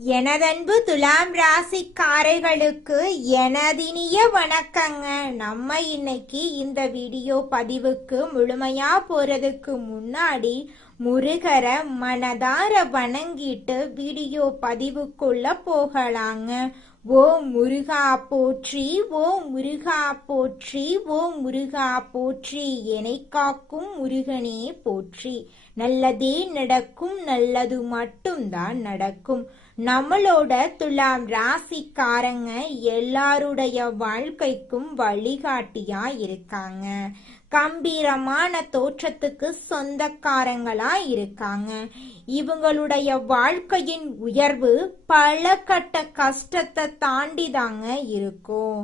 எனதன்பு துலாம் ராசிக்காரர்களுக்கு எனதினிய வணக்கங்க. நம்ம இன்னைக்கு இந்த வீடியோ பதிவுக்கு முழுமையா போறதுக்கு முன்னாடி முருகரை மனதார வணங்கிட்டு வீடியோ பதிவுக்குள்ள போகலாங்க. ஓ முருகா போற்றி, ஓ முருகா போற்றி, ஓ முருகா போற்றி, என்னை காக்கும் முருகனே போற்றி. நல்லதே நடக்கும், நல்லது மட்டும்தான் நடக்கும். நம்மளோட துலாம் ராசிக்காரங்க எல்லாருடைய வாழ்க்கைக்கும் வழிகாட்டியா இருக்காங்க. கம்பீரமான தோற்றத்துக்கு சொந்தக்காரங்களா இருக்காங்க. இவங்களுடைய வாழ்க்கையின் உயர்வு பல கட்ட கஷ்டத்தை தாண்டி தாங்க இருக்கும்.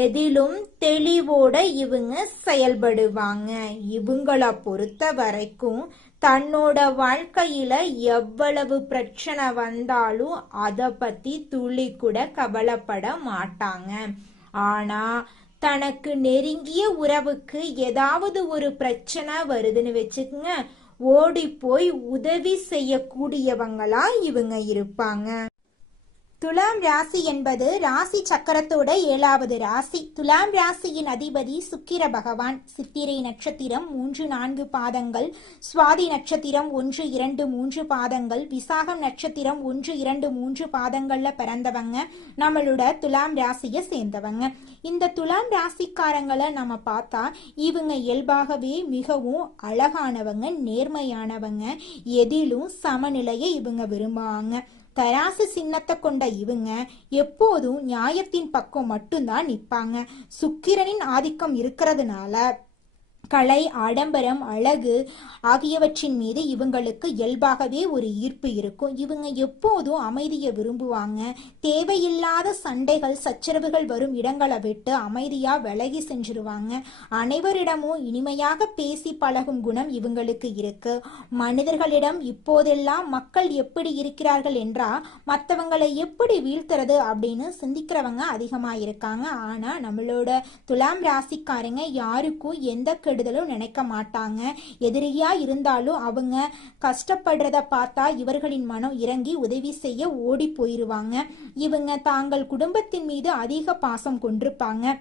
எதிலும் தெளிவோட இவங்க செயல்படுவாங்க. இவங்கள பொறுத்த வரைக்கும் தன்னோட வாழ்க்கையில எவ்வளவு பிரச்சனை வந்தாலும் அதை பத்தி துளி கூட கவலைப்பட மாட்டாங்க. ஆனா தனக்கு நெருங்கிய உறவுக்கு ஏதாவது ஒரு பிரச்சனை வருதுன்னு வச்சுக்கோங்க, ஓடி போய் உதவி செய்யக்கூடியவங்களா இவங்க இருப்பாங்க. துலாம் ராசி என்பது ராசி சக்கரத்தோட 7வது ராசி. துலாம் ராசியின் அதிபதி சுக்கிர பகவான். சித்திரை நட்சத்திரம் 3-4 பாதங்கள், சுவாதி நட்சத்திரம் 1-2-3 பாதங்கள், விசாகம் நட்சத்திரம் 1-2-3 பாதங்கள்ல பிறந்தவங்க நம்மளோட துலாம் ராசியை சேர்ந்தவங்க. இந்த துலாம் ராசிக்காரங்களை நம்ம பார்த்தா இவங்க இயல்பாகவே மிகவும் அழகானவங்க, நேர்மையானவங்க, எதிலும் சமநிலையை இவங்க விரும்புவாங்க. தராசு சின்னத்தை கொண்ட இவங்க எப்போதும் நியாயத்தின் பக்கம் மட்டும்தான் நிற்பாங்க. சுக்கிரனின் ஆதிக்கம் இருக்கிறதுனால கலை, ஆடம்பரம், அழகு ஆகியவற்றின் மீது இவங்களுக்கு இயல்பாகவே ஒரு ஈர்ப்பு இருக்கும். இவங்க எப்போதும் அமைதியை விரும்புவாங்க. தேவையில்லாத சண்டைகள், சச்சரவுகள் வரும் இடங்களை விட்டு அமைதியா விலகி செஞ்சிருவாங்க. அனைவரிடமும் இனிமையாக பேசி பழகும் குணம் இவங்களுக்கு இருக்கு. மனிதர்களிடம் இப்போதெல்லாம் மக்கள் எப்படி இருக்கிறார்கள் என்றா மற்றவங்களை எப்படி வீழ்த்துறது அப்படின்னு சிந்திக்கிறவங்க அதிகமா இருக்காங்க. ஆனா நம்மளோட துலாம் ராசிக்காரங்க யாருக்கும் எந்த கெடுதலும் நினைக்க மாட்டாங்க. எதிரியா இருந்தாலும் அவங்க கஷ்டப்படுறத பார்த்தா இவர்களின் மனம் இறங்கி உதவி செய்ய ஓடி போயிருவாங்க. இவங்க தாங்கள் குடும்பத்தின் மீது அதிக பாசம் கொண்டிருப்பாங்க.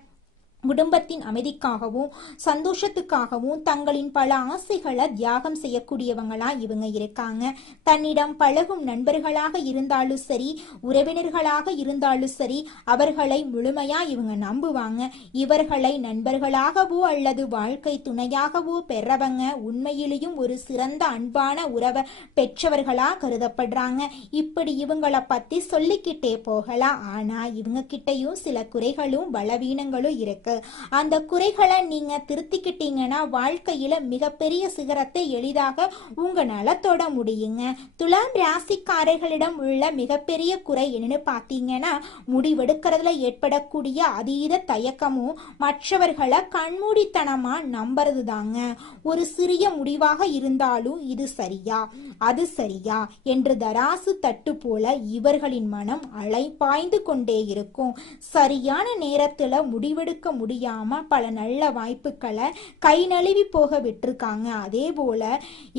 குடும்பத்தின் அமைதிக்காகவும் சந்தோஷத்துக்காகவும் தங்களின் பல ஆசைகளை தியாகம் செய்யக்கூடியவங்களா இவங்க இருக்காங்க. தன்னிடம் பழகும் நண்பர்களாக இருந்தாலும் சரி, உறவினர்களாக இருந்தாலும் சரி, அவர்களை முழுமையா இவங்க நம்புவாங்க. இவர்களை நண்பர்களாகவோ அல்லது வாழ்க்கை துணையாகவோ பெறவங்க உண்மையிலேயும் ஒரு சிறந்த அன்பான உறவை பெற்றவர்களா கருதப்படுறாங்க. இப்படி இவங்களை பத்தி சொல்லிக்கிட்டே போகலாம். ஆனா இவங்க கிட்டையும் சில குறைகளும் பலவீனங்களும் இருக்கு. அந்த குறைகளை நீங்க திருத்திக்கிட்டீங்கன்னா வாழ்க்கையில மிகப்பெரிய சிகரத்தை எளிதாக உங்களால தொட முடியுங்க. துலாம் ராசிக்காரர்களிடம் உள்ள மிகப்பெரிய குறை என்னன்னு பாத்தீங்கன்னா முடிவெடுக்கிறதுல ஏற்படக்கூடிய அதீத தயக்கமும் மற்றவர்களை கண்மூடித்தனமா நம்புறது தாங்க. ஒரு சிறிய முடிவாக இருந்தாலும் இது சரியா அது சரியா என்று தராசு தட்டு போல இவர்களின் மனம் அலைபாய்ந்து கொண்டே இருக்கும். சரியான நேரத்துல முடிவெடுக்க முடியாம பல நல்ல வாய்ப்புகளை கை நழுவி போக விட்டிருக்காங்க. அதே போல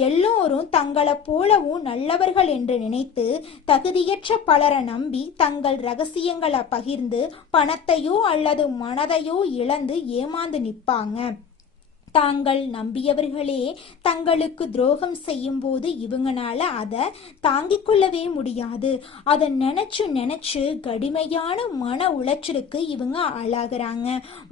எல்லோரும் தங்களை போலவும் நல்லவர்கள் என்று நினைத்து தகுதியற்ற பலரை நம்பி தங்கள் ரகசியங்களை பகிர்ந்து பணத்தையோ அல்லது மனதையோ இழந்து ஏமாந்து நிற்பாங்க. தாங்கள் நம்பியவர்களே தங்களுக்கு துரோகம் செய்யும் போது இவங்கனால அதை தாங்கிக் கொள்ளவே முடியாது. அதை நினைச்சு கடுமையான மன உளைச்சலுக்கு இவங்க ஆளாகிறாங்க.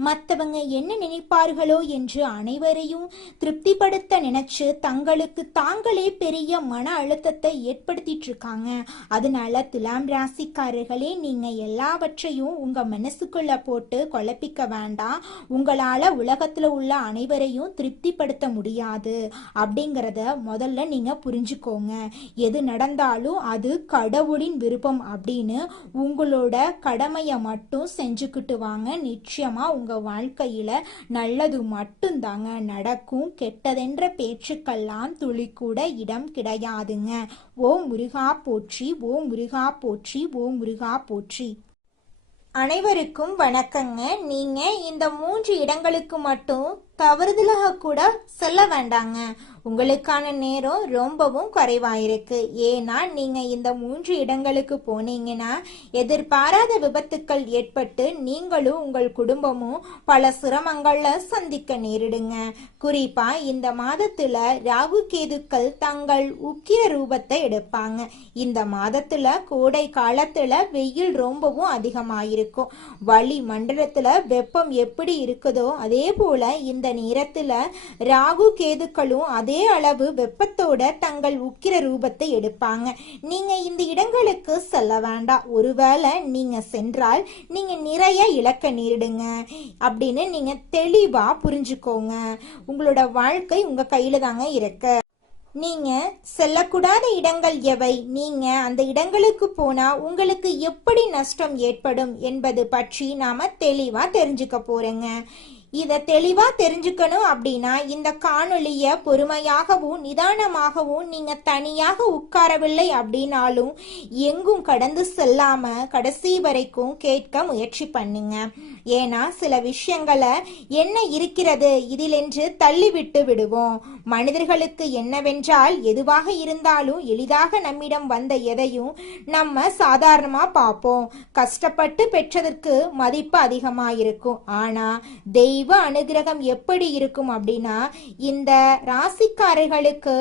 மற்றவங்க என்ன நினைப்பார்களோ என்று அனைவரையும் திருப்திப்படுத்த நினைச்சு தங்களுக்கு தாங்களே பெரிய மன அழுத்தத்தை ஏற்படுத்திட்டு இருக்காங்க. அதனால துலாம் ராசிக்காரர்களே, நீங்க எல்லாவற்றையும் உங்க மனசுக்குள்ள போட்டு குழப்பிக்க வேண்டாம். உங்களால உலகத்துல உள்ள அனைவரையும் திருப்திப்படுத்த முடியாது அப்படிங்கிறத முதல்ல நீங்க புரிஞ்சுக்கோங்க. எது நடந்தாலும் அது கடவுளின் விருப்பம் அப்படின்னு உங்களோட கடமையை மட்டும் செஞ்சுக்கிட்டு வாங்க. நிச்சயமா உங்க வாழ்க்கையில நல்லது மட்டும்தாங்க நடக்கும். கெட்டதென்ற பேச்சுக்கெல்லாம் துளி கூட இடம் கிடையாதுங்க. ஓ முருகா போற்றி, ஓ முருகா போற்றி, ஓ முருகா போற்றி. அனைவருக்கும் வணக்கங்க. நீங்க இந்த 3 இடங்களுக்கு மட்டும் தவறுதலாக கூட செல்ல வேண்டாங்க. உங்களுக்கான நேரம் ரொம்பவும் குறைவாயிருக்கு. ஏன்னா நீங்க இந்த 3 இடங்களுக்கு போனீங்கன்னா எதிர்பாராத விபத்துக்கள் ஏற்பட்டு நீங்களும் உங்கள் குடும்பமும் பல சிரமங்கள்ல சந்திக்க நேரிடுங்க. குறிப்பா இந்த மாதத்துல ராகு கேதுக்கள் தங்கள் உக்கிர ரூபத்தை எடுப்பாங்க. இந்த மாதத்துல கோடை காலத்துல வெயில் ரொம்பவும் அதிகமாயிருக்கும். வளி மண்டலத்துல வெப்பம் எப்படி இருக்குதோ அதே போல இந்த நேரத்துல ராகு கேதுக்களும் அதே அளவு வெப்பத்தோட தங்கள் உக்கிர ரூபத்தை எடுப்பாங்க. நீங்க இந்த இடங்களுக்கு செல்ல வேண்டாம். ஒருவேளை நீங்க சென்றால் நீங்க நிறைய இழக்க நேரிடுங்க அப்படின்னு நீங்க தெளிவா புரிஞ்சுக்கோங்க. உங்களோட வாழ்க்கை உங்க கையில தாங்க இருக்கு. நீங்க செல்லக்கூடாத இடங்கள் எவை, நீங்க அந்த இடங்களுக்கு போனா உங்களுக்கு எப்படி நஷ்டம் ஏற்படும் என்பது பற்றி நாம தெளிவா தெரிஞ்சுக்க போறேங்க. இதை தெளிவா தெரிஞ்சுக்கணும் அப்படின்னா இந்த காணொளிய பொறுமையாகவும் நிதானமாகவும் நீங்க தனியாக உட்காரவில்லை அப்படின்னாலும் எங்கும் கடந்து செல்லாம கடைசி வரைக்கும் கேட்க முயற்சி பண்ணுங்க. ஏன்னா சில விஷயங்களை என்ன இருக்கிறது இதில் என்று தள்ளிவிட்டு விடுவோம். மனிதர்களுக்கு என்னவென்றால் எதுவாக இருந்தாலும் எளிதாக நம்மிடம் வந்த எதையும் நம்ம சாதாரணமா பார்ப்போம். கஷ்டப்பட்டு பெற்றதற்கு மதிப்பு அதிகமா இருக்கும். ஆனா தெய்வ அனுகிரகம் எப்படி இருக்கும் அப்படின்னா இந்த ராசிக்காரர்களுக்கு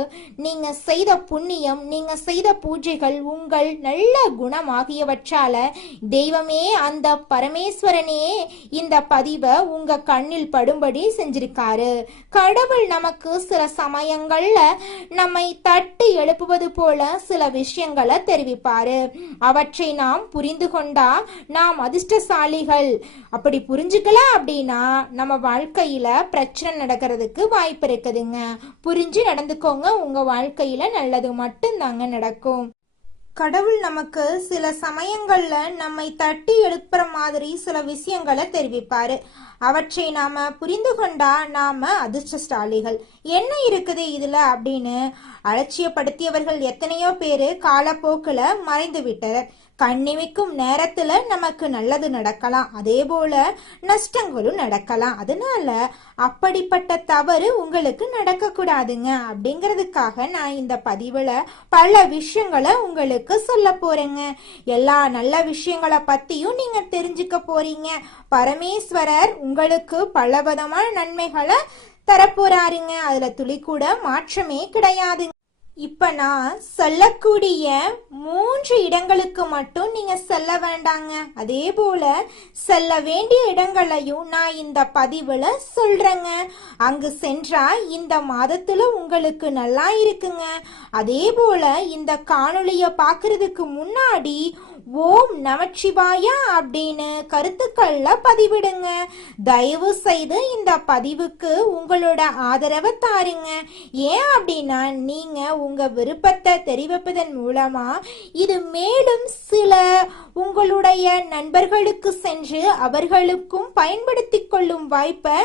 நீங்க செய்த புண்ணியம், நீங்க செய்த பூஜைகள், உங்கள் நல்ல குணம் ஆகியவற்றால தெய்வமே அந்த பரமேஸ்வரனே இந்த பதிவை உங்க கண்ணில் படும்படி செஞ்சிருக்காரு. கடவுள் நமக்கு சில சமயங்கள்ல நம்மை தட்டி எழுப்புவது போல சில விஷயங்களை தெரிவிப்பாரு. அவற்றை நாம் புரிந்து கொண்டா நாம் அதிர்ஷ்டசாலிகள். அப்படி புரிஞ்சுக்கல அப்படின்னா நம்ம வாழ்க்கையில பிரச்சனை நடக்கிறதுக்கு வாய்ப்பு இருக்குதுங்க. புரிஞ்சு நடந்துக்கோங்க. உங்க வாழ்க்கையில நல்லது மட்டும் தாங்க நடக்கும். கடவுள் நமக்கு சில சமயங்கள்ல நம்மை தட்டி எழுப்புற மாதிரி சில விஷயங்களை தெரிவிப்பாரு. அவற்றை நாம புரிந்து கொண்டா நாம அதிர்ஷ்டசாலிகள். என்ன இருக்குது இதுல அப்படின்னு அலட்சியப்படுத்தியவர்கள் எத்தனையோ பேரு காலப்போக்குல மறைந்து விட்டனர். கண்ணிமைக்கும் நேரத்துல நமக்கு நல்லது நடக்கலாம், அதே போல நஷ்டங்களும் நடக்கலாம். அதனால அப்படிப்பட்ட தவறு உங்களுக்கு நடக்க கூடாதுங்க. அப்படிங்கிறதுக்காக நான் இந்த பதிவுல பல விஷயங்களை உங்களுக்கு சொல்ல போறேங்க. எல்லா நல்ல விஷயங்களை பத்தியும் நீங்க தெரிஞ்சுக்க போறீங்க. பரமேஸ்வரர் உங்களுக்கு பலவிதமான நன்மைகளை தரப்போறாருங்க. அதுல துளி கூட மாற்றமே கிடையாது. இப்ப நான் சொல்லக்கூடிய 3 இடங்களுக்கு மட்டும் நீங்க செல்ல வேண்டாங்க. அதே போல செல்ல வேண்டிய இடங்களையும் நான் இந்த பதிவுல சொல்றேங்க. அங்கு சென்றா இந்த மாதத்துல உங்களுக்கு நல்லா இருக்குங்க. அதே போல இந்த காணொளிய பாக்குறதுக்கு முன்னாடி ஓம் நமச்சிவாயா அப்படின்னு கருத்துக்கள்ல பதிவிடுங்க. தயவு செய்து இந்த பதிவுக்கு உங்களோட ஆதரவை தாருங்க. ஏன் அப்படின்னா நீங்க உங்க விருப்பத்தை தெரிவிப்பதன் மூலமா இது மேலும் சில உங்களுடைய நண்பர்களுக்கு சென்று அவர்களுக்கும் பயன்படுத்தி கொள்ளும் வாய்ப்பை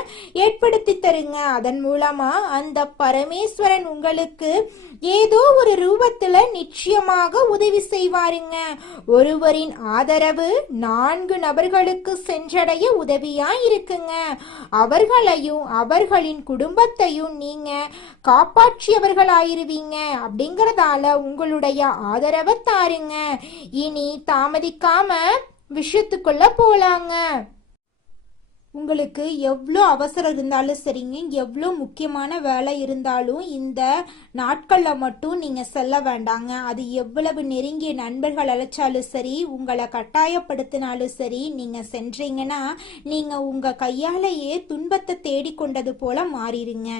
ஏற்படுத்தி தருங்க. அதன் மூலமா அந்த பரமேஸ்வரன் உங்களுக்கு ஏதோ ஒரு ரூபத்துல நிச்சயமாக உதவி செய்வாருங்க. ஒருவரின் ஆதரவு 4 நபர்களுக்கு சென்றடைய உதவியா இருக்குங்க. அவர்களையும் அவர்களின் குடும்பத்தையும் நீங்க காப்பாற்றியவர்களாயிருவீங்க. அப்படிங்கறதால உங்களுடைய ஆதரவை தாருங்க. இனி தாமதிக்காம விஷயத்துக்குள்ள போலாங்க. உங்களுக்கு எவ்வளோ அவசரம் இருந்தாலும் சரிங்க, எவ்வளோ முக்கியமான வேலை இருந்தாலும் இந்த நாட்களில் மட்டும் நீங்கள் செல்ல வேண்டாங்க. அது எவ்வளவு நெருங்கிய நண்பர்கள் அழைச்சாலும் சரி, உங்களை கட்டாயப்படுத்தினாலும் சரி, நீங்கள் சென்றீங்கன்னா நீங்கள் உங்கள் கையாலேயே துன்பத்தை தேடிக்கொண்டது போல மாறிடுங்க.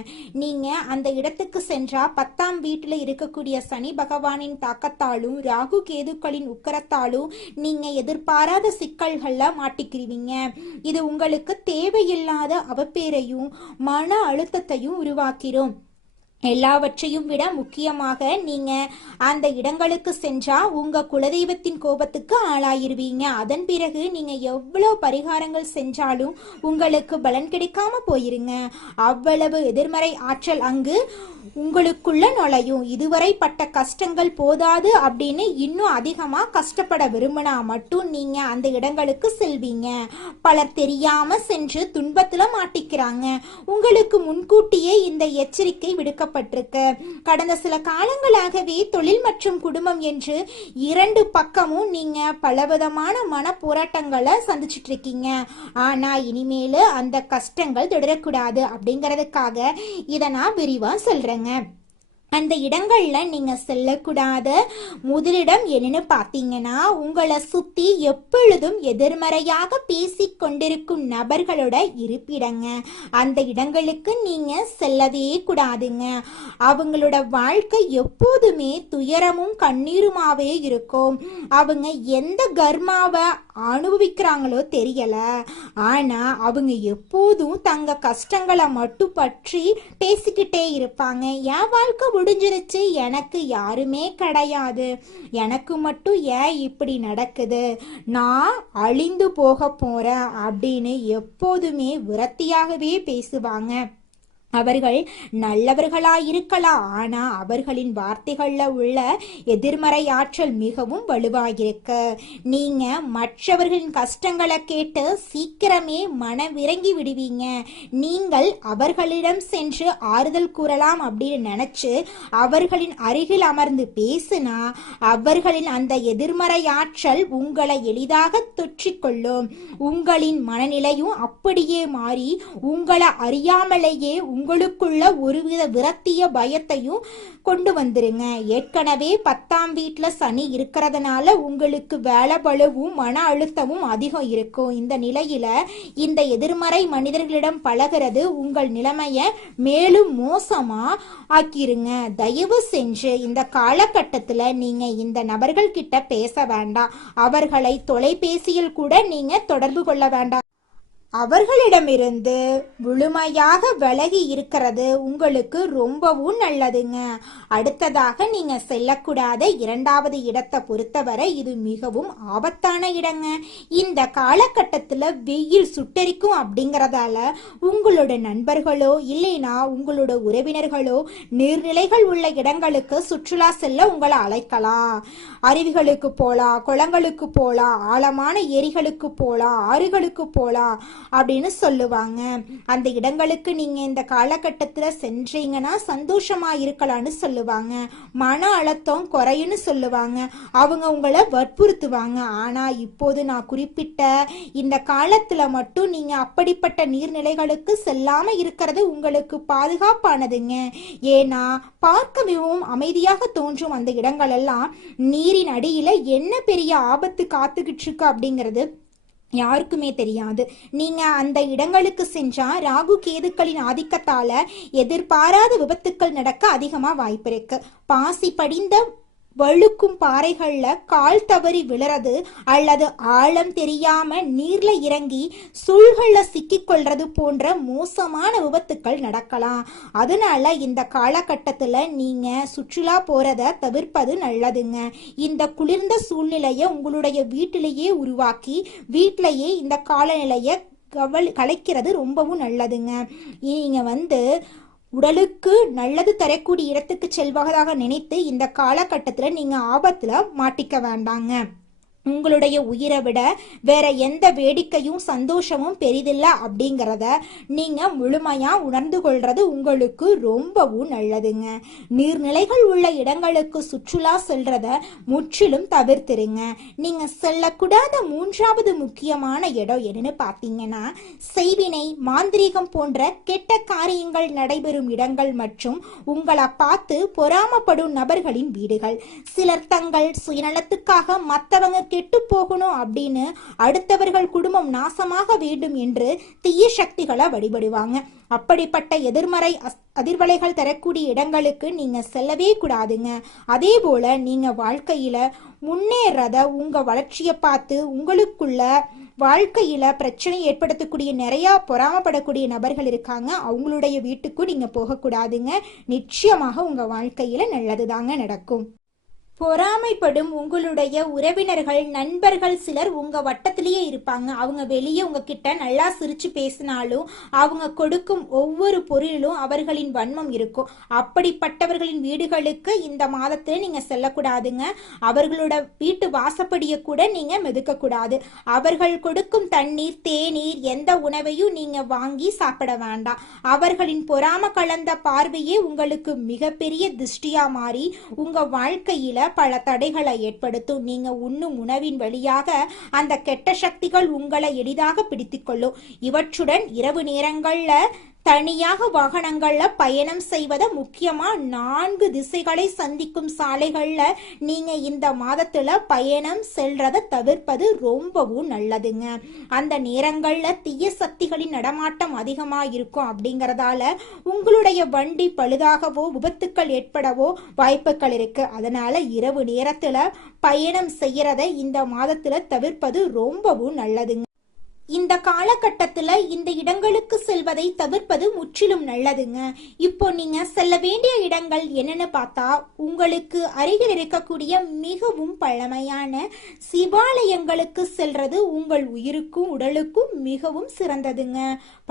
நீங்கள் அந்த இடத்துக்கு சென்றால் 10ஆம் வீட்டில் இருக்கக்கூடிய சனி பகவானின் தாக்கத்தாலும் ராகு கேதுக்களின் உக்கரத்தாலும் நீங்கள் எதிர்பாராத சிக்கல்களில் மாட்டிக்கிறீங்க. இது உங்களுக்கு தேவையில்லாத அவப்பேரையும் மன அழுத்தத்தையும் உருவாக்கிறோம். எல்லாவற்றையும் விட முக்கியமாக நீங்க அந்த இடங்களுக்கு சென்றா உங்க குலதெய்வத்தின் கோபத்துக்கு ஆளாயிருவீங்க. அதன் பிறகு நீங்க எவ்வளவு பரிகாரங்கள் செஞ்சாலும் உங்களுக்கு பலன் கிடைக்காம போயிருங்க. அவ்வளவு எதிர்மறை ஆற்றல் அங்கு உங்களுக்குள்ள நுழையும். இதுவரை பட்ட கஷ்டங்கள் போதாது அப்படின்னு இன்னும் அதிகமா கஷ்டப்பட விரும்பினா மட்டும் நீங்க அந்த இடங்களுக்கு செல்வீங்க. பலர் தெரியாம சென்று துன்பத்துல மாட்டிக்கிறாங்க. உங்களுக்கு முன்கூட்டியே இந்த எச்சரிக்கை விடுக்கப்பட்டிருக்கு. கடந்த சில காலங்களாகவே தொழில் மற்றும் குடும்பம் என்று இரண்டு பக்கமும் நீங்க பலவிதமான மன போராட்டங்களை சந்திச்சுட்டு இருக்கீங்க. ஆனா இனிமேலு அந்த கஷ்டங்கள் தொடரக்கூடாது அப்படிங்கறதுக்காக இதை நான் விரிவா சொல்றேங்க. அந்த இடங்கள்ல நீங்க செல்லக்கூடாத முதலிடம் என்னன்னு பாத்தீங்கன்னா, உங்களை சுத்தி எப்பொழுதும் எதிர்மறையாக பேசிக் கொண்டிருக்கும் நபர்களோட இருப்பிடங்க. அந்த இடங்களுக்கு நீங்க செல்லவே கூடாதுங்க. அவங்களோட வாழ்க்கை எப்போதுமே துயரமும் கண்ணீருமாவே இருக்கும். அவங்க எந்த கர்மாவை அனுபவிக்கிறாங்களோ தெரியல, ஆனா அவங்க எப்போதும் தங்க கஷ்டங்களை மட்டும் பற்றி பேசிக்கிட்டே இருப்பாங்க. என் வாழ்க்கை முடிஞ்சிருச்சு, எனக்கு யாருமே கிடையாது, எனக்கு மட்டும் ஏன் இப்படி நடக்குது, நான் அழிந்து போக போறேன் அப்படின்னு எப்போதுமே விரக்தியாகவே பேசுவாங்க. அவர்கள் நல்லவர்களாயிருக்கலாம், ஆனா அவர்களின் வார்த்தைகள்ல உள்ள எதிர்மறை ஆற்றல் மிகவும் வலுவாயிருக்கு. நீங்க மற்றவர்களின் கஷ்டங்களை கேட்டு சீக்கிரமே மனவிறங்கி விடுவீங்க. நீங்கள் அவர்களிடம் சென்று ஆறுதல் கூறலாம் அப்படின்னு நினைச்சு அவர்களின் அருகில் அமர்ந்து பேசினா அவர்களின் அந்த எதிர்மறை ஆற்றல் உங்களை எளிதாக தொற்றிக்கொள்ளும். உங்களின் மனநிலையும் அப்படியே மாறி உங்களை அறியாமலேயே உங்களுக்குள்ள ஒருவித விரக்திய பயத்தையும் கொண்டு வந்துருங்க. ஏற்கனவே 10ஆம் வீட்டுல சனி இருக்கிறதுனால உங்களுக்கு வேலை பளுவும் மன அழுத்தமும் அதிகம் இருக்கும். இந்த நிலையில இந்த எதிர்மறை மனிதர்களிடம் பழகிறது உங்கள் நிலைமைய மேலும் மோசமா ஆக்கிருங்க. தயவு செஞ்சு இந்த காலகட்டத்துல நீங்க இந்த நபர்கள் கிட்ட பேச வேண்டாம். அவர்களை தொலைபேசியில் கூட நீங்க தொடர்பு கொள்ள வேண்டாம். அவர்களிடமிருந்து முழுமையாக விலகி இருக்கிறது உங்களுக்கு ரொம்பவும் நல்லதுங்க. அடுத்ததாக நீங்க செல்லக்கூடாத 2வது இடத்தை பொறுத்தவரை இது மிகவும் ஆபத்தான இடங்க. இந்த காலகட்டத்துல வெயில் சுட்டரிக்கும் அப்படிங்கறதால உங்களோட நண்பர்களோ இல்லைனா உங்களோட உறவினர்களோ நீர்நிலைகள் உள்ள இடங்களுக்கு சுற்றுலா செல்ல உங்களை அழைக்கலாம். அருவிகளுக்கு போலாம், குளங்களுக்கு போலாம், ஆழமான ஏரிகளுக்கு போலாம், ஆறுகளுக்கு போலாம் அப்படின்னு சொல்லுவாங்க. அந்த இடங்களுக்கு நீங்க இந்த காலகட்டத்துல சென்றீங்கன்னா சந்தோஷமா இருக்கலாம்னு சொல்லுவாங்க. மன அழுத்தம் குறையுன்னு சொல்லுவாங்க. அவங்க உங்களை வற்புறுத்துவாங்க. ஆனா இப்போது நான் குறிப்பிட்ட இந்த காலத்துல மட்டும் நீங்க அப்படிப்பட்ட நீர்நிலைகளுக்கு செல்லாம இருக்கிறது உங்களுக்கு பாதுகாப்பானதுங்க. ஏன்னா பார்க்க மிகவும் அமைதியாக தோன்றும் அந்த இடங்கள் எல்லாம் நீரின் அடியில என்ன பெரிய ஆபத்து காத்துக்கிட்டு இருக்கு அப்படிங்கிறது யாருக்குமே தெரியாது. நீங்க அந்த இடங்களுக்கு சென்றா ராகு கேதுக்களின் ஆதிக்கத்தால எதிர்பாராத விபத்துக்கள் நடக்க அதிகமா வாய்ப்பு இருக்கு. பாசி படிந்த வழுக்கும் பாறைகள்ல கால் தவறி விழுறது அல்லது ஆழம் தெரியாம நீர்ல இறங்கி சுழ்கள்ல சிக்கிக்கொள்றது போன்ற மோசமான விபத்துக்கள் நடக்கலாம். அதனால இந்த காலகட்டத்துல நீங்க சுற்றுலா போறத தவிர்ப்பது நல்லதுங்க. இந்த குளிர்ந்த சூழ்நிலையை உங்களுடைய வீட்டிலேயே உருவாக்கி வீட்டிலேயே இந்த காலநிலையை கலைக்கிறது ரொம்பவும் நல்லதுங்க. நீங்க உடலுக்கு நல்லது தரக்கூடிய இடத்துக்கு செல்வதாக நினைத்து இந்த காலகட்டத்தில் நீங்க ஆபத்துல மாட்டிக்க வேண்டாங்க. உங்களுடைய உயிரை விட வேற எந்த வேடிக்கையும் சந்தோஷமும் பெரிதில்லை அப்படிங்கிறத நீங்க முழுமையா உணர்ந்து கொள்றது உங்களுக்கு ரொம்பவும் நல்லதுங்க. நீர்நிலைகள் உள்ள இடங்களுக்கு சுற்றுலா செல்றத முற்றிலும் தவிர்த்துருங்க. நீங்க செல்லக்கூடாத 3வது முக்கியமான இடம் என்னன்னு பார்த்தீங்கன்னா செய்வினை, மாந்திரீகம் போன்ற கெட்ட காரியங்கள் நடைபெறும் இடங்கள் மற்றும் உங்களை பார்த்து பொறாமப்படும் நபர்களின் வீடுகள். சிலர் தங்கள் சுயநலத்துக்காக மற்றவங்க கெட்டு போகணும் அப்படின்னு அடுத்தவர்கள் குடும்பம் நாசமாக வேண்டும் என்று தீய சக்திகளை வழிபடுவாங்க. அப்படிப்பட்ட எதிர்மறை அதிர்வலைகள் தரக்கூடிய இடங்களுக்கு நீங்க செல்லவே கூடாதுங்க. அதே போல நீங்க வாழ்க்கையில முன்னேறத உங்க வளர்ச்சியை பார்த்து உங்களுக்குள்ள வாழ்க்கையில பிரச்சனை ஏற்படுத்தக்கூடிய நிறைய பொறாமப்படக்கூடிய நபர்கள் இருக்காங்க. அவங்களுடைய வீட்டுக்கும் நீங்க போகக்கூடாதுங்க. நிச்சயமாக உங்க வாழ்க்கையில நல்லதுதாங்க நடக்கும். பொறாமைப்படும் உங்களுடைய உறவினர்கள், நண்பர்கள் சிலர் உங்க வட்டத்திலேயே இருப்பாங்க. அவங்க வெளியே உங்ககிட்ட நல்லா சிரிச்சு பேசினாலும் அவங்க கொடுக்கும் ஒவ்வொரு பொருளிலும் அவர்களின் வன்மம் இருக்கும். அப்படிப்பட்டவர்களின் வீடுகளுக்கு இந்த மாதத்துல நீங்க செல்லக்கூடாதுங்க. அவர்களோட வீட்டு வாசப்படியை கூட நீங்க மிதிக்க கூடாது. அவர்கள் கொடுக்கும் தண்ணீர், தேநீர், எந்த உணவையும் நீங்க வாங்கி சாப்பிட வேண்டாம். அவர்களின் பொறாம கலந்த பார்வையே உங்களுக்கு மிகப்பெரிய திருஷ்டியா மாறி உங்க வாழ்க்கையில பல தடைகளை ஏற்படுத்தும். நீங்க உண்ணும் உணவின் வழியாக அந்த கெட்ட சக்திகள் உங்களை எளிதாக பிடித்துக்கொள்ளும். இவற்றுடன் இரவு நேரங்கள்ல தனியாக வாகனங்கள்ல பயணம் செய்வத, முக்கியமா 4 திசைகளை சந்திக்கும் சாலைகள்ல நீங்க இந்த மாதத்துல பயணம் செல்றத தவிர்ப்பது ரொம்பவும் நல்லதுங்க. அந்த நேரங்கள்ல தீய சக்திகளின் நடமாட்டம் அதிகமா இருக்கும். அப்படிங்கறதால உங்களுடைய வண்டி பழுதாகவோ விபத்துக்கள் ஏற்படவோ வாய்ப்புகள் இருக்கு. அதனால இரவு நேரத்துல பயணம் செய்யறத இந்த மாதத்துல தவிர்ப்பது ரொம்பவும் நல்லதுங்க. இந்த காலகட்டத்துல இந்த இடங்களுக்கு செல்வதை தவிர்ப்பது முற்றிலும் நல்லதுங்க. இப்போ நீங்க செல்ல வேண்டிய இடங்கள் என்னன்னு பார்த்தா, உங்களுக்கு அருகில் இருக்கக்கூடிய மிகவும் பழமையான சிவாலயங்களுக்கு செல்றது உங்கள் உயிருக்கும் உடலுக்கும் மிகவும் சிறந்ததுங்க.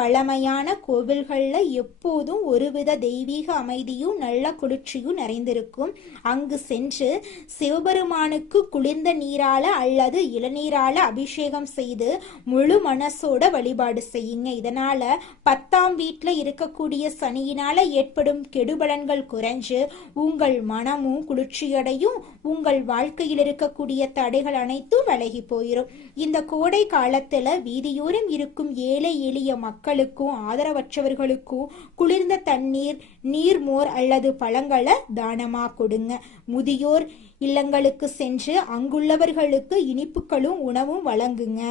பழமையான கோவில்கள்ல எப்போதும் ஒருவித தெய்வீக அமைதியும் நல்ல குளிர்ச்சியும் நிறைந்திருக்கும். அங்கு சென்று சிவபெருமானுக்கு குளிர்ந்த நீரால அல்லது இளநீரால அபிஷேகம் செய்து முழு மனசோட வழிபாடு செய்யுங்க. இதனால 10ஆம் வீட்டுல இருக்கக்கூடிய சனியினால ஏற்படும் கெடுபலன்கள் குறைஞ்சு உங்கள் மனமும் குளிர்ச்சியடையும். உங்கள் வாழ்க்கையில் இருக்கக்கூடிய தடைகள் அனைத்தும் விலகி போயிடும். இந்த கோடை காலத்துல வீதியோரம் இருக்கும் ஏழை எளிய மக்களுக்கும் ஆதரவற்றவர்களுக்கும் குளிர்ந்த தண்ணீர், நீர்மோர் அல்லது பழங்களை தானமா கொடுங்க. முதியோர் இல்லங்களுக்கு சென்று அங்குள்ளவர்களுக்கு இனிப்புகளும் உணவும் வழங்குங்க.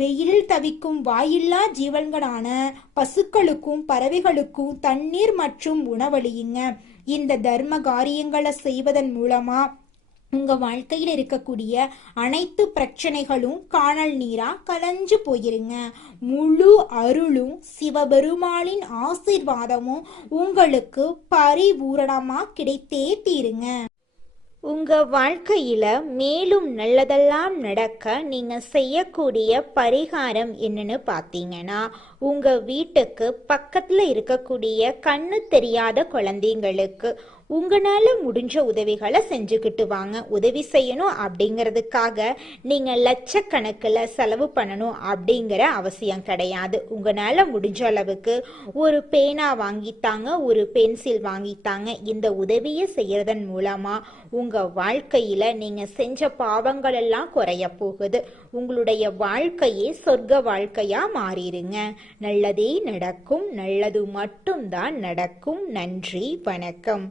வெயிலில் தவிக்கும் வாயில்லா ஜீவன்களான பசுக்களுக்கும் பறவைகளுக்கும் தண்ணீர் மற்றும் உணவளியுங்க. இந்த தர்ம காரியங்களை செய்வதன் மூலமா உங்க வாழ்க்கையில் இருக்கக்கூடிய அனைத்து பிரச்சனைகளும் காணல் நீரா கலைஞ்சு போயிருங்க. முழு அருளும் சிவபெருமானின் ஆசீர்வாதமும் உங்களுக்கு பரிபூரணமா கிடைத்தே தீருங்க. உங்க வாழ்க்கையில மேலும் நல்லதெல்லாம் நடக்க நீங்க செய்யக்கூடிய பரிகாரம் என்னன்னு பார்த்தீங்கன்னா, உங்க வீட்டுக்கு பக்கத்துல இருக்கக்கூடிய கண்ணு தெரியாத குழந்தைங்களுக்கு உங்களால முடிஞ்ச உதவிகளை செஞ்சுக்கிட்டு வாங்க. உதவி செய்யணும் அப்படிங்கிறதுக்காக நீங்க லட்சக்கணக்கில் செலவு பண்ணணும் அப்படிங்கிற அவசியம் கிடையாது. உங்களால முடிஞ்ச அளவுக்கு ஒரு பேனா வாங்கித்தாங்க, ஒரு பென்சில் வாங்கித்தாங்க. இந்த உதவியை செய்யறதன் மூலமா உங்க வாழ்க்கையில நீங்க செஞ்ச பாவங்கள் எல்லாம் குறைய போகுது. உங்களுடைய வாழ்க்கையே சொர்க்க வாழ்க்கையா மாறிடுங்க. நல்லதே நடக்கும், நல்லது மட்டும்தான் நடக்கும். நன்றி, வணக்கம்.